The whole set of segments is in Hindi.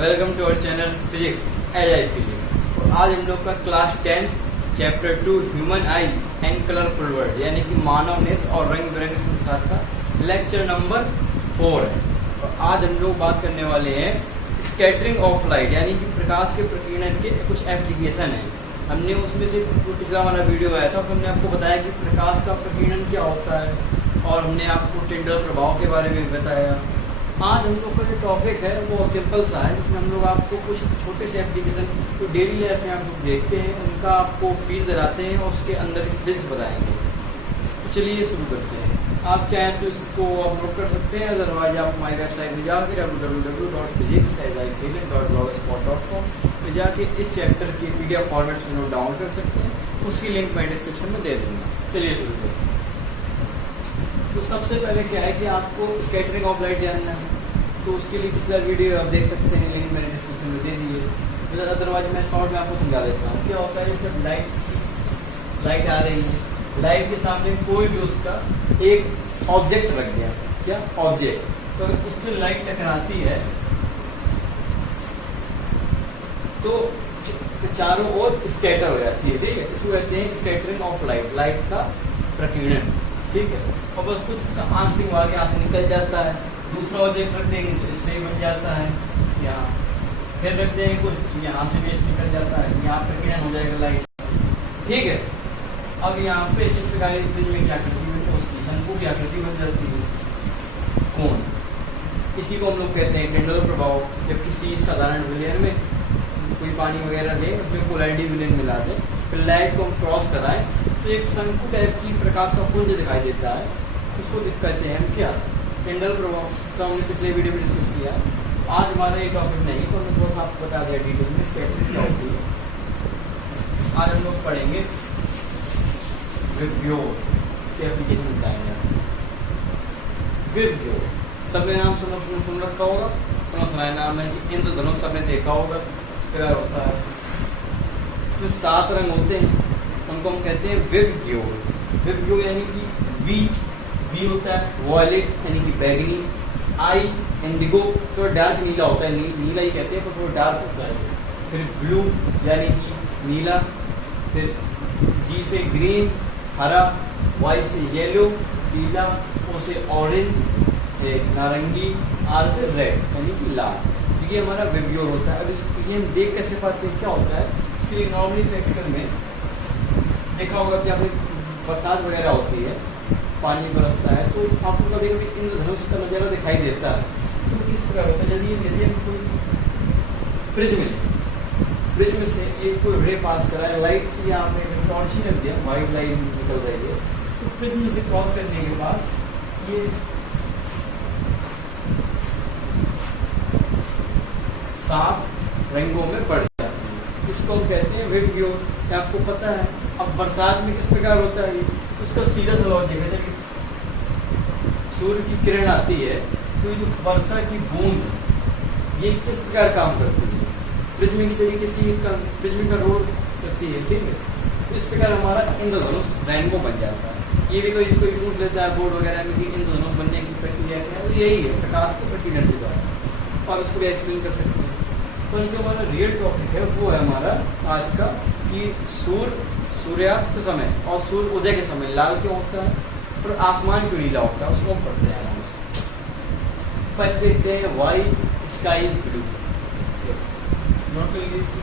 Welcome to our channel physics as I feel. और आज हम लोग का class 10 chapter 2 human eye and colourful world यानी कि मानव नेत्र और रंग बिरंगे संसार का लेक्चर नंबर 4 है। और आज हम लोग बात करने वाले हैं स्कैटरिंग ऑफ लाइट यानी कि प्रकाश के प्रकीर्णन के कुछ एप्लीकेशन हैं। हमने उसमें से पिछला हमारा वीडियो आया था, तो हमने आपको बताया कि प्रकाश का प्रकीर्णन क्या होता है और हमने आपको टिंडल प्रभाव के बारे में बताया। आज हम लोग का जो टॉपिक है वो सिंपल सा है, जिसमें हम लोग आपको कुछ छोटे से एप्लीकेशन जो डेली लाइफ में आप लोग देखते हैं उनका आपको फील दिलाते हैं और उसके अंदर फिजिक्स बताएंगे। तो चलिए शुरू करते हैं। आप चाहें तो इसको अपलोड कर सकते हैं, अदरवाइज आप हमारी वेबसाइट में जाकर www.physics.blogspot.com में जाके इस चैप्टर के PDF फॉर्मेट्स में लोग डाउनलोड कर सकते हैं। उसकी लिंक मैं डिस्क्रिप्शन में दे दूँगा। चलिए शुरू करते हैं। तो सबसे पहले क्या है कि आपको स्कैटरिंग ऑफ लाइट जानना है, तो उसके लिए पिछला वीडियो आप देख सकते हैं, लिंक मैंने डिस्क्रिप्शन में दे दी है। अदरवाइज मैं शॉर्ट में आपको समझा देता हूँ। क्या होता है, जब लाइट आ रही है, लाइट के सामने कोई भी उसका एक ऑब्जेक्ट रख दिया, क्या ऑब्जेक्ट, तो अगर उससे लाइट टकराती है तो चारों ओर स्कैटर हो जाती है। ठीक है, इसको कहते हैं स्कैटरिंग ऑफ लाइट, लाइट का प्रकीर्णन। ठीक है, और बस कुछ इसका आंशिक भाग यहाँ से निकल जाता है, दूसरा ऑब्जेक्ट रख देंगे तो इससे ही बन जाता है यहाँ, फिर रख देंगे कुछ यहाँ से भी निकल जाता है, यहाँ प्रकीर्णन हो जाएगा लाइट। ठीक है, अब यहाँ पे जिस प्रकार में क्या करती है तो उसकी शंकु की आकृति बन जाती है, कोण। इसी को हम लोग कहते हैं टिंडल प्रभाव। जब किसी साधारण विलयन में कोई पानी वगैरह ले, उसमें पोलैरिटी विलयन मिला दे, फिर लाइट को हम क्रॉस कराएं तो एक शंकु टाइप की प्रकाश का पुंज दिखाई देता है, उसको कहते हैं हम क्या, टिंडल प्रभाव। तो हमने पिछले वीडियो में डिस्कस किया। आज हमारा ये टॉपिक नहीं, तो हमने थोड़ा सा आपको बता दिया डिटेल में स्कैटरिंग क्या होती है। आज हम लोग पढ़ेंगे विब्ग्यो, इसके एप्लीकेशन बताएंगे। विब्ग्यो सबने नाम सुन रखा होगा, समझ नाम है कि इंद्रधनुष सबने देखा होगा, क्या होता है। तो 7 रंग होते हैं, उनको हम कहते हैं विब्ग्यो। विब्ग्यो यानी कि वी होता है वॉयलेट यानी कि बैगनी, आई इंडिगो थोड़ा डार्क नीला होता है, नीला ही कहते हैं पर थोड़ा डार्क होता है। फिर ब्लू यानी कि नीला, फिर जी से ग्रीन हरा, वाई से येलो पीला, ओ से ऑरेंज नारंगी, आर से रेड यानी कि लाल। ये हमारा विब्ग्यो होता है। अब ये हम देख कैसे पाते हैं क्या होता है, इसके लिए नॉर्मली प्रैक्टिकल में देखा होगा कि आपने बरसात वगैरह होती है, पानी बरसता है, तो आपको कभी कभी इंद्रधनुष का नज़ारा दिखाई देता है। तो किस प्रकार होता है, यदि हम कोई प्रिज्म से एक कोई रे पास कराए, लाइट की यहाँ पे टॉर्च रख दिया, वाइट लाइट निकल रही है, तो प्रिज्म से क्रॉस करने के बाद ये 7 रंगों में बढ़ जाती है। इसको हम कहते हैं विब्ग्यो। आपको पता है अब बरसात में किस प्रकार होता है, उसका सीधा सा लॉजिक है, जब सूर्य की किरण आती है तो जो वर्षा की बूंद ये किस प्रकार काम करती है, प्रिज्म की तरीके से प्रिज्म का रोल करती है। ठीक है, तो इस प्रकार हमारा इंद्रधनुष रेनबो बन जाता है। ये भी कोई पूछ लेता है बोर्ड वगैरह में कि इंद्रधनुष बनने की प्रक्रिया क्या है, यही है प्रकाश के प्रकीर्णन के द्वारा, और उसको भी एक्सप्लेन कर सकते हैं। तो जो हमारा रियल टॉपिक है वो है हमारा आज का कि सूर्यास्त के समय और सूर्य उदय के समय लाल क्यों होता है और आसमान क्यों नीला होता है, उसको हम पढ़ते हैं आराम से। पहले देखते हैं why sky is blue. Note कर लीजिए इसकी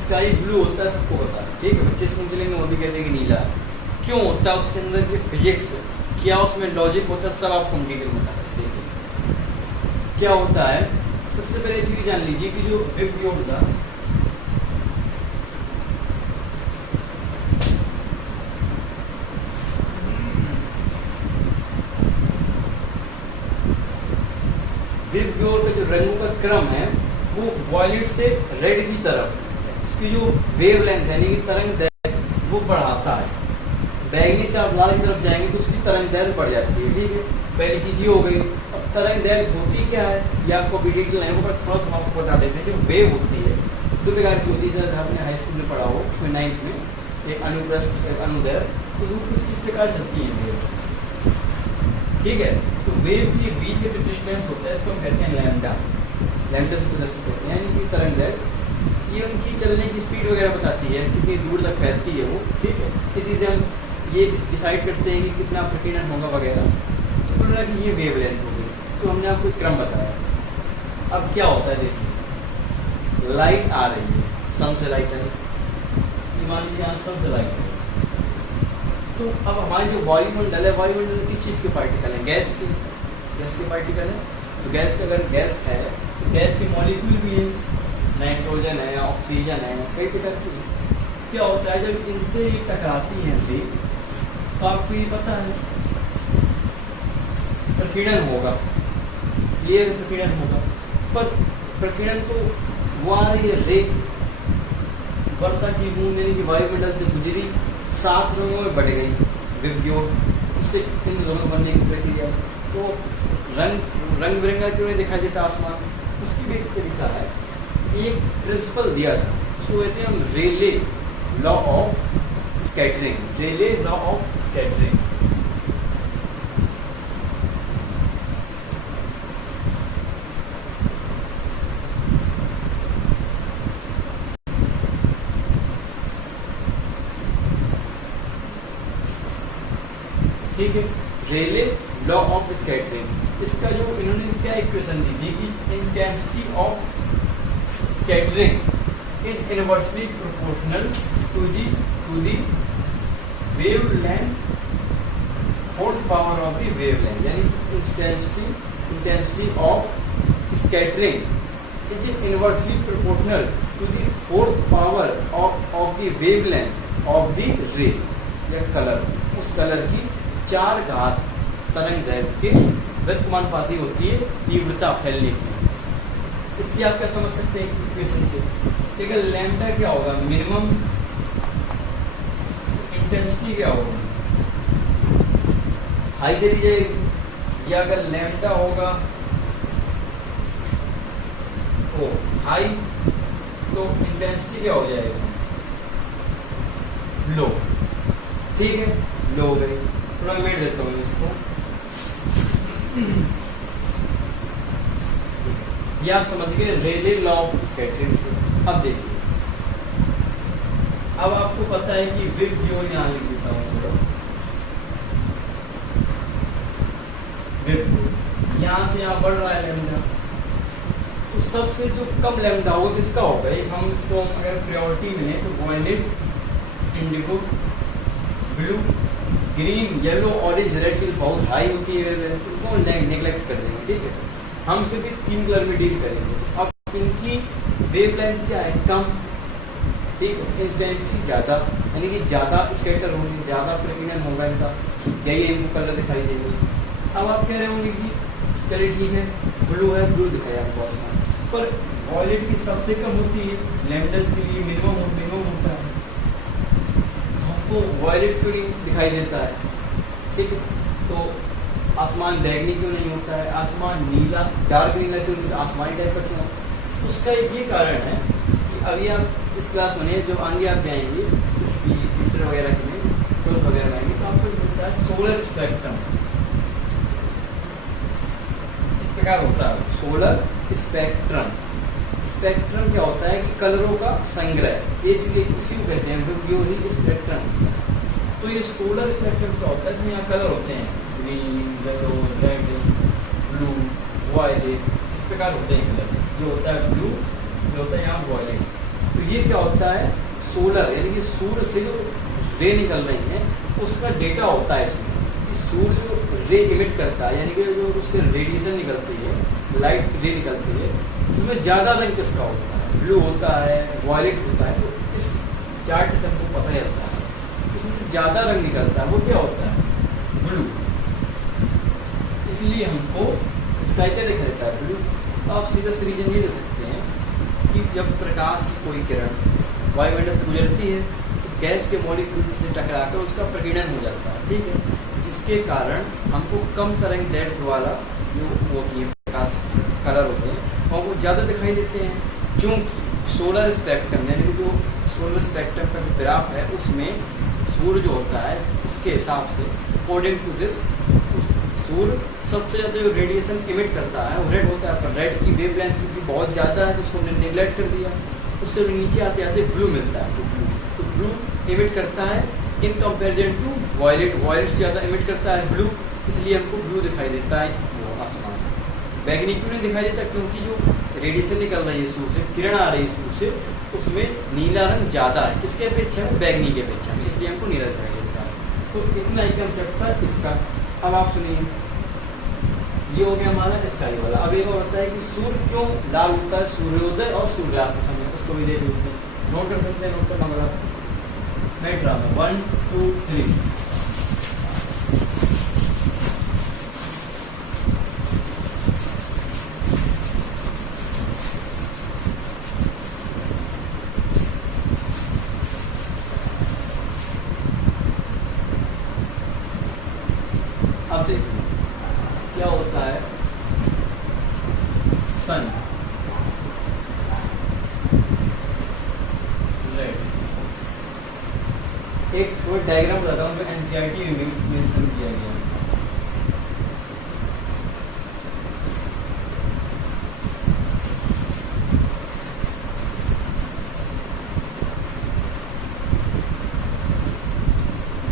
स्काई ब्लू होता है, सबको पता है। ठीक है, बच्चे सुन चलेंगे वो भी कहते हैं कि नीला क्यों होता है, उसके अंदर की फिजिक्स क्या, उसमें लॉजिक होता है, सब आपको हम डिटेल में बताते हैं क्या होता है। सबसे पहले चीज जान लीजिए कि जो विब्ग्यो होता है, विब्ग्यो का जो रंगों का क्रम है वो वॉयलेट से रेड की तरफ, उसकी जो वेव लेंथ है यानी कि तरंग वो बढ़ाता है। बैंगनी से आप लाल की तरफ जाएंगे तो उसकी तरंग दैर्घ्य बढ़ जाती है, ठीक है। पहली चीज़ ये हो गई। अब तरंग दैर्घ्य होती क्या है, ये आपको अभी डिटेल नहीं होगा, थोड़ा सा आपको बता देते हैं। जो वेव होती है दो प्रकार की होती है, जैसे आपने हाई स्कूल में पढ़ा हो, उसमें 9th में एक अनुप्रस्थ एक अनुदैर्घ्य, तो वो कुछ इस प्रकार चलती है वेव, ठीक है। तो वेव के बीच के जो डिस्टेंस होता है इसको हम कहते हैं लैम्डा, लैम्डा से प्रदर्शित करते हैं, यानी कि तरंग दैर्घ्य। ये उनकी चलने की स्पीड वगैरह बताती है, कितनी दूर तक फैलती है वो, ठीक है। इसी से हम ये डिसाइड करते हैं कि कितना प्रकीर्णन होगा वगैरह। तो बोल रहा कि ये वेव लेंथ हो गई, तो हमने आपको क्रम बताया। अब क्या होता है देखिए, लाइट आ रही है, सन से लाइट आई, मान लीजिए यहाँ सन से लाइट आई, तो अब हमारी जो वायुमंडल है, वायुमंडल किस चीज़ के पार्टिकल हैं, गैस के पार्टिकल हैं। तो गैस के अगर गैस है तो गैस के मॉलिक्यूल भी हैं, नाइट्रोजन है, ऑक्सीजन है, कई प्रकार की। क्या होता है जब इनसे ये टकराती हैं वेव, तो आपको ये पता है प्रकीर्णन होगा, क्लियर प्रकीर्णन होगा। पर प्रकीर्णन तो वो आ रही है रे, वर्षा की बूंद यानी कि वायुमंडल से गुजरी, 7 रंगों में बढ़ गई विबग्योर, इससे इन दोनों बनने की प्रक्रिया। तो रंग बिरंगा क्यों नहीं दिखाई देता आसमान, उसकी भी एक तरीका है। एक प्रिंसिपल दिया था, उसको कहते हैं हम Rayleigh law of scattering, Rayleigh law of scattering. ठीक है, रेले लॉ ऑफ स्कैटरिंग। इसका जो इन्होंने क्या इक्वेशन दी थी कि intensity of scattering is inversely proportional to the wavelength fourth power of the wavelength, यानी intensity of scattering is inversely proportional to the fourth power of the wavelength of the ray या कलर। उस कलर की 4 घात तरंग दैर्घ्य के व्युत्क्रमानुपाती होती है तीव्रता फैलने की। इससे आप क्या समझ सकते हैं इक्वेशन से, ठीक है। लैम्डा क्या होगा, मिनिमम इंटेंसिटी क्या होगी, हाई चली जाएगी। या अगर लैम्डा होगा तो हाई, तो इंटेंसिटी क्या हो जाएगी, लो, ठीक है, लो हो गई। थोड़ा मेट देता हूँ इसको, ये आप समझ गए रेले लॉ ऑफ स्कैटरिंग से। अब देखिए, अब आपको पता है कि विबग्योर यहाँ लिख देता हूँ, विबग्योर यहाँ से यहाँ बढ़ रहा है लैम्डा, तो सबसे जो कम लैम्डा होगा किसका होगा, एक हम इसको अगर प्रायोरिटी मिले तो violet, indigo, blue, green, yellow, orange, red की बहुत हाई होती है, उसको नेग्लेक्ट कर देंगे, ठीक है। हम सिर्फ 3 कलर में डील करेंगे। अब इनकी वेवलेंथ क्या है, कम, ठीक है, इंटेंसिटी ज़्यादा, यानी कि ज़्यादा स्कैटर होंगे, ज़्यादा प्रकीर्णन होगा इनका, यही इनको कलर दिखाई देंगे। अब आप कह रहे होंगे कि चलिए ठीक है, ब्लू है, ब्लू दिखाया आपको आसमान, पर वॉयलेट की सबसे कम होती है, लैम्डस के लिए मिनिमम होता है, हमको वॉयलेट क्यों नहीं दिखाई देता है, ठीक है। तो आसमान बैगनी क्यों नहीं होता है, आसमान नीला, डार्क नीला क्यों नहीं, आसमानी टाइप का क्यों, उसका एक ये कारण है कि अभी आप इस क्लास में जो आगे आप जाएंगे कुछ भी इंटर वगैरह के में, ट्वेल्थ वगैरह में आएंगे, तो आपको मिलता है सोलर स्पेक्ट्रम, इस प्रकार होता है सोलर स्पेक्ट्रम। स्पेक्ट्रम क्या होता है कि कलरों का संग्रह, ये इसी को कहते हैं विबग्योर स्पेक्ट्रम। तो ये सोलर स्पेक्ट्रम क्या होता है, इसमें यहाँ कलर होते हैं, green, yellow, red, blue, violet, इस प्रकार होते हैं कलर। जो होता है ब्लू, जो होता है यहाँ वायलेट। तो ये क्या होता है, सोलर, यानी कि सूर्य से जो रे निकल रही है उसका डेटा होता है इसमें, कि सूर्य जो रे इमिट करता है, यानी कि जो उससे रेडिएशन निकलती है, लाइट रे निकलती है, उसमें ज़्यादा रंग किसका होता है, ब्लू होता है, वायलेट होता है। तो इस चार्ट से हमको पता चलता है कि ज़्यादा रंग निकलता है वो क्या होता है, ब्लू, इसलिए हमको इसका क्या दिखा देता है, ब्लू। तो आप सीधा से रीजन ये दे सकते हैं कि जब प्रकाश की कोई किरण वायुमंडल से गुजरती है तो गैस के मॉलिक्यूल से टकराकर उसका प्रकीर्णन हो जाता है, ठीक है, जिसके कारण हमको कम तरंग दैर्ध्य वाला जो होती है प्रकाश कलर होते हैं हमको ज़्यादा दिखाई देते हैं, क्योंकि सोलर स्पेक्ट्रम यानी जो सोलर स्पेक्ट्रम का जो ग्राफ है उसमें सूर्य जो होता है उसके हिसाब से अकॉर्डिंग टू दिस सूर्य सबसे ज़्यादा जो रेडिएशन इमिट करता है वो रेड होता है, पर रेड की वेवलेंथ क्योंकि बहुत ज़्यादा है तो उसको हमने नेगलेक्ट कर दिया, उससे नीचे आते आते ब्लू मिलता है, तो ब्लू इमिट करता है in comparison to violet, violet से ज़्यादा इमिट करता है ब्लू, इसलिए हमको ब्लू दिखाई देता है वो आसमान। बैगनी क्यों नहीं दिखाई देता, क्योंकि जो रेडिएशन निकल रही है सूर्य से, किरण आ रही है सूर्य से, उसमें नीला रंग ज़्यादा है किसके अपेक्षा में, बैगनी के अपेक्षा में, इसलिए हमको नीला दिखाई देता है। तो इतना ही कंसेप्ट था इसका। अब आप सुनिए, ये हो गया हमारा स्काई वाला। अब एक और होता है कि सूर्य क्यों लाल होता है सूर्योदय और सूर्यास्त के समय, उसको भी देख लेते हैं, नोट कर सकते हैं, नोट करना बता मैं ड्रा 1 2 3। अब देखिए क्या होता है, सन रेड, एक वो डायग्राम बताता हूँ जो एनसीईआरटी में मेंशन किया गया है।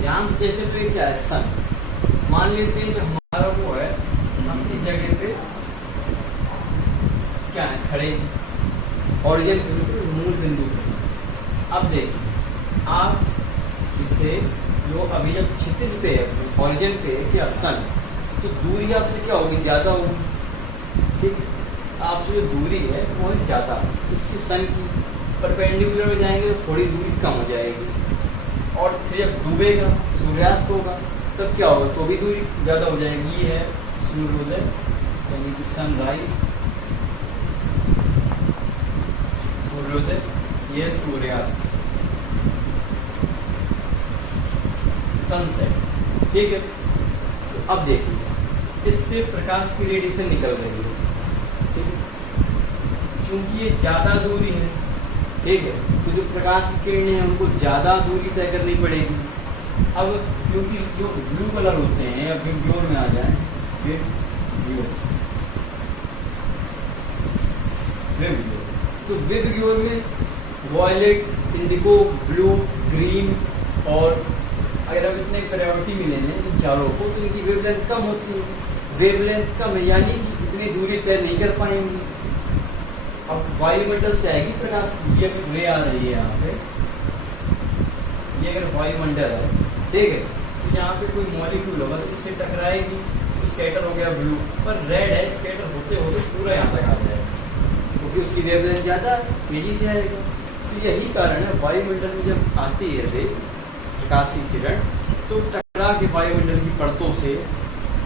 ध्यान से देखें तो ये क्या है, सन। मान लेते हैं जो हमारा वो है, हम इस जगह पे क्या है खड़े ओरिजिन मूल बिंदु पे। अब देखिए आप इसे जो अभी जब क्षितिज पे है ओरिजिन पे है क्या सन, तो दूरी आपसे क्या होगी, ज़्यादा होगी, ठीक, आपसे जो दूरी है वो है ज़्यादा इसकी सन की, परपेंडिकुलर में जाएंगे तो थोड़ी दूरी कम हो जाएगी, और फिर जब डूबेगा सूर्यास्त होगा तब क्या होगा, तो भी दूरी ज़्यादा हो जाएगी। ये है सूर्योदय यानी कि सनराइज, सूर्योदय, ये सूर्यास्त सनसेट, ठीक है। तो अब देखिए इससे प्रकाश की रेडिएशन निकल रही है, ठीक है, क्योंकि ये ज़्यादा दूरी है, ठीक है, तो जो प्रकाश की किरणें हैं उनको ज़्यादा दूरी तय करनी पड़ेगी। अब क्योंकि जो ब्लू कलर होते हैं या विबग्योर में आ जाए, तो विबग्योर में वॉयलेट, इंडिगो, ब्लू, ग्रीन, और अगर हम इतने प्रायोरिटी मिलेंगे इन चारों को तो इनकी वेवलेंथ कम होती है, वेवलेंथ कम है यानी कि इतनी दूरी तय नहीं कर पाएंगी। अब वायुमंडल से आएगी प्रकाश, ये रे आ रही है यहाँ पे, ये अगर वायुमंडल है, ठीक है, तो यहाँ पे कोई मॉलिक्यूल होगा तो इससे टकराएगी, तो स्कैटर हो गया ब्लू, पर रेड है, स्कैटर होते होते पूरा यहाँ तक आ जाएगा, क्योंकि उसकी वेवलेंथ ज़्यादा तेजी से आएगा। तो यही कारण है वायुमंडल में जब आती है रे प्रकाशीय किरण, तो टकरा के वायुमंडल की परतों से,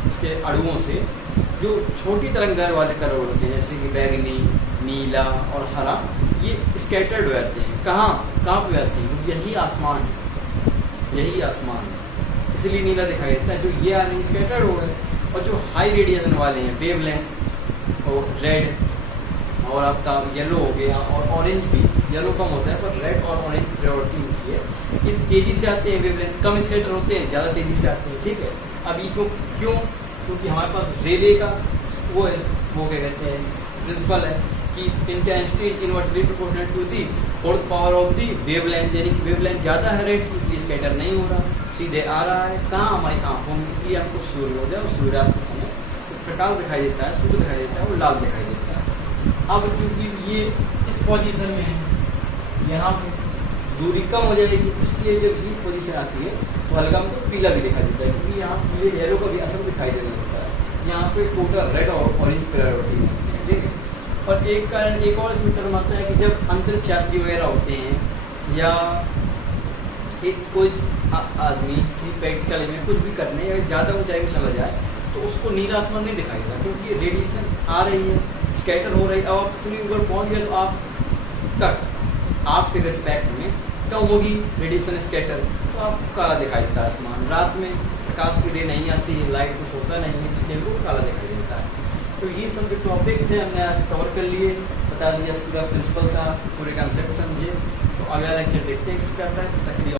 उसके अणुओं से जो छोटी तरंगदैर्घ्य वाले कलर होते हैं जैसे कि बैगनी, नीला और हरा, ये स्कैटर्ड हो जाते हैं। कहाँ पे जाती हैं, यही आसमान है, यही आसमान है, इसलिए नीला दिखाई देता है। जो ये आ रही स्कैटर्ड हो गए, और जो हाई रेडिएशन वाले हैं वेवलेंथ और रेड और आपका येलो हो गया और ऑरेंज भी, येलो कम होता है पर रेड और ऑरेंज प्रायोरिटी होती है, ये तेज़ी से आते हैं, वेवलेंथ कम स्कैटर होते हैं, ज़्यादा तेज़ी से आते हैं, ठीक है। अब ये क्यों, क्योंकि हमारे पास रेले का वो है, वो क्या कहते हैं प्रिंसिपल है कि intensity is inversely proportional to the fourth power of the wavelength, यानी कि वेवलेंथ ज़्यादा है रेड की, इसलिए स्कैटर नहीं हो रहा, सीधे आ रहा है कहाँ, हमारी आँखों में, इसलिए हमको सूर्योदय और सूर्यास्त के समय प्रकाश दिखाई देता है, सूर्य दिखाई देता है, वो लाल दिखाई देता है। अब क्योंकि ये इस पोजीशन में है, यहाँ पे दूरी कम हो जाएगी, इसलिए जब ये पोजीशन आती है तो हल्का हमको पीला भी दिखाई देता है, क्योंकि यहाँ पीले येलो का भी असर दिखाई देने लगता है। यहाँ पे टोटल रेड और ऑरेंज प्रायोरिटी होती है, ठीक है। और एक कारण एक और इसमें टर्म आता है कि जब अंतरिक्ष यात्री वगैरह होते हैं या एक कोई आदमी प्रैक्टिकल में कुछ भी करने या ज़्यादा ऊंचाई में चला जाए तो उसको नीला आसमान नहीं दिखाई देता, क्योंकि रेडिएशन आ रही है, स्कैटर हो रही है। अब आप इतनी ऊपर पहुँच गए तो आप तक आपके रिस्पेक्ट में कम होगी रेडिएशन स्कैटर, तो आपको काला दिखाई देता है आसमान। रात में प्रकाश की रे नहीं आती है, लाइट कुछ होता नहीं है, इसलिए हमको काला दिखाई देता है। तो ये सब जो टॉपिक थे हमने आज कवर कर लिए, बता दिया इसका प्रिंसिपल था, पूरे कॉन्सेप्ट समझिए। तो अगला लेक्चर देखते हैं किस पे आता है, तक